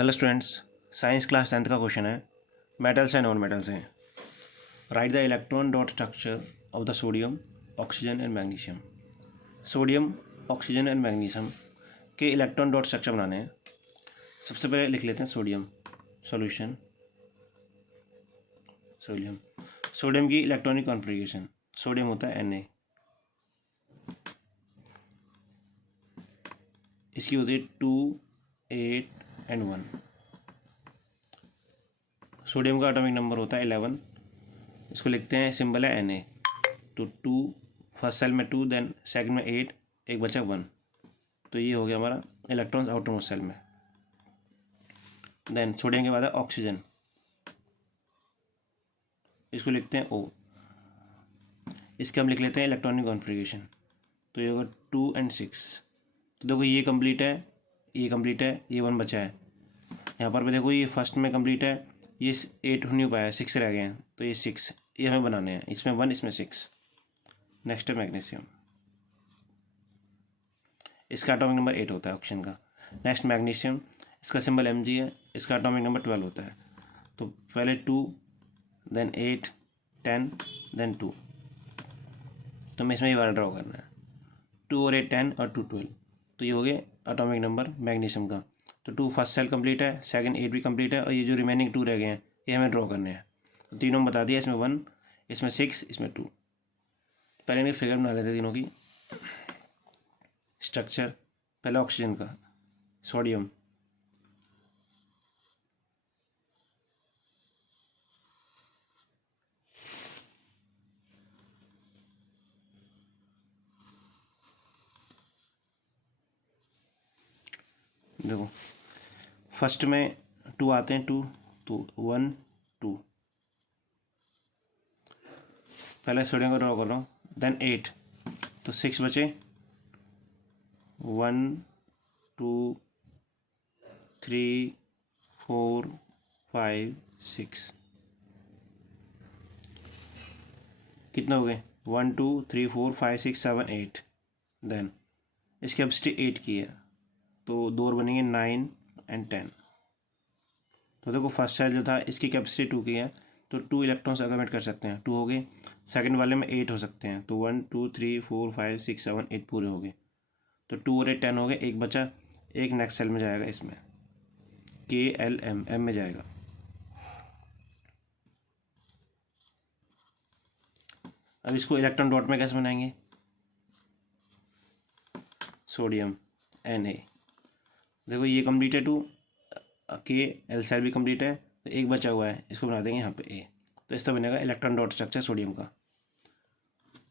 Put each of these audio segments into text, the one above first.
Hello students, science class 10th का question है metals and non metals हैं। Right the electron dot structure of the sodium, oxygen and magnesium. Sodium, oxygen and magnesium के electron dot structure बनाने हैं। सबसे पहले लिख लेते हैं सोडियम। सॉल्यूशन सोडियम की इलेक्ट्रॉनिक कॉन्फ़िगरेशन, सोडियम होता है Na, इसकी होती है 2, 8 एंड 1। सोडियम का एटॉमिक नंबर होता है 11। इसको लिखते हैं, सिंबल है Na। तो 2 फर्स्ट सेल में 2, देन सेकंड में 8, एक बचा 1। तो ये हो गया हमारा इलेक्ट्रॉन्स आउटर मोस्ट सेल में। देन सोडियम के बाद है ऑक्सीजन, इसको लिखते हैं O। इसके हम लिख लेते हैं इलेक्ट्रॉनिक कॉन्फ़िगरेशन। तो ये होगा 2 एंड 6। तो देखो ये कंप्लीट है, ये कंप्लीट है, ये 1 बचा है। यहाँ पर भी देखो ये फर्स्ट में कंप्लीट है, ये 8 नहीं हो पाया, 6 रह गए हैं। तो ये 6 ये हमें बनाने हैं, इसमें 1 इसमें 6। नेक्स्ट है मैग्नीशियम, इसका एटॉमिक नंबर 8 होता है ऑक्सीजन का। नेक्स्ट मैग्नीशियम, इसका सिंबल Mg है, इसका एटॉमिक नंबर 12 होता है। तो पहले 2, देन 8, 10, देन 2। तो मैं इसमें ये वाला ड्रॉ करना है, 2 और 8 10 और 2 12। तो ये हो गया एटॉमिक नंबर मैग्नीशियम का। तो 2 फर्स्ट सेल कंप्लीट है, सेकंड 8 भी कंप्लीट है, और ये जो रिमेनिंग 2 रह गए हैं ये हमें ड्रॉ करने हैं। तो तीनों बता दिया, इसमें 1, इसमें 6, इसमें 2। पहले इन्हें फिगर बना लेते तीनों की। स्ट्रक्चर पहले ऑक्सीजन का, सोडियम, देखो फर्स्ट में 2 आते हैं, 2 तो 1 2। पहले सोडियम का ड्रॉ कर रहा हूँ, देन 8, तो 6 बचे, 1 2 3 4 5 6। कितना हो गए, 1 2 3 4 5 6 7 8। देन इसकी कैपेसिटी 8 की है, तो 2 और बनेंगे 9 एंड 10। तो देखो फर्स्ट सेल जो था इसकी कैपेसिटी 2 की है, तो 2 इलेक्ट्रॉन्स अकोमोडेट कर सकते हैं, 2 हो गए। सेकंड वाले में 8 हो सकते हैं, तो 1 2 3 4 5 6 7 8 पूरे हो गए। तो 2 और 8 10 हो गए, एक बचा, एक नेक्स्ट सेल में जाएगा, इसमें KLM M में जाएगा। अब इसको इलेक्ट्रॉन डॉट में कैसे बनाएंगे, सोडियम Na। देखो ये कंप्लीट है, 2 KL सेल भी कंप्लीट है, तो एक बचा हुआ है, इसको बना देंगे यहाँ पे A। तो इस तरह बनेगा इलेक्ट्रॉन डॉट स्ट्रक्चर सोडियम का।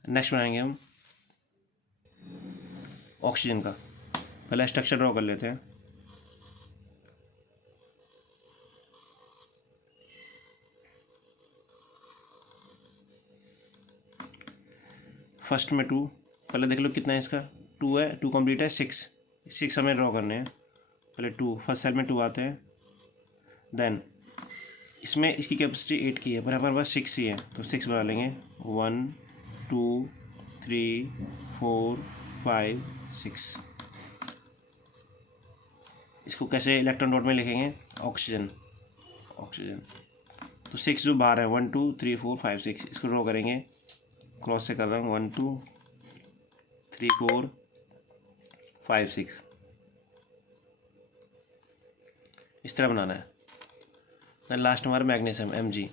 नेक्स्ट बनाएंगे हम ऑक्सीजन का। पहले स्ट्रक्चर ड्रॉ कर लेते हैं। फर्स्ट में 2, पहले देख लो कितना है इसका, 2 है, 2 कंप्लीट है, 6 हमें ड्रॉ करने हैं। पहले 2 फर्स्ट सेल में 2 आते हैं, देन इसमें इसकी कैपेसिटी 8 की है, पर हमारे पास 6 ही है, तो 6 बना लेंगे, 1 2 3 4 5 6। इसको कैसे इलेक्ट्रॉन डॉट में लिखेंगे, ऑक्सीजन तो 6 जो बाहर है, 1 2 3 4 5 6, इसको ड्रॉ करेंगे, क्रॉस से कर रहा हूँ, 1 2 3 4 5 6, इस तरह बनाना है। देन लास्ट हमारा मैग्नीशियम Mg।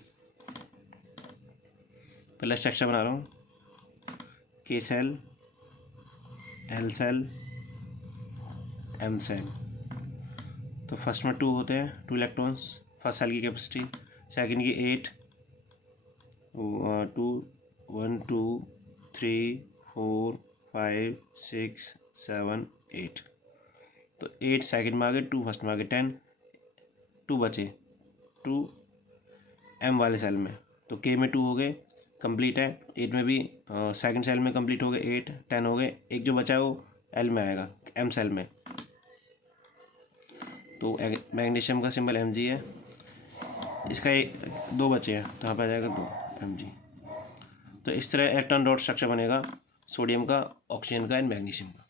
पहले स्ट्रक्चर बना रहा हूँ, K shell, L shell, M shell. तो फर्स्ट में 2 होते हैं, 2 इलेक्ट्रॉन्स, फर्स्ट सेल की कैपेसिटी, सेकंड की 8, 2 1 2 3 4 5 6 7 8। तो 8 सेकंड में आ गए, 2 फर्स्ट में आ गए, 10, 2 बचे, 2 M वाले सेल में, तो K में 2 हो गए, कंप्लीट है। 8 में भी सेकंड सेल में कंप्लीट हो गए, 8 10 हो गए, एक जो बचा है वो L में आएगा, M सेल में। तो मैग्नीशियम का सिंबल Mg है, इसका 2 बचे हैं, तो यहाँ पर आ जाएगा 2 Mg। तो इस तरह इलेक्ट्रॉन डॉट स्ट्रक्चर बनेगा सोडियम का, ऑक्सीजन का एंड मैग्नीशियम का।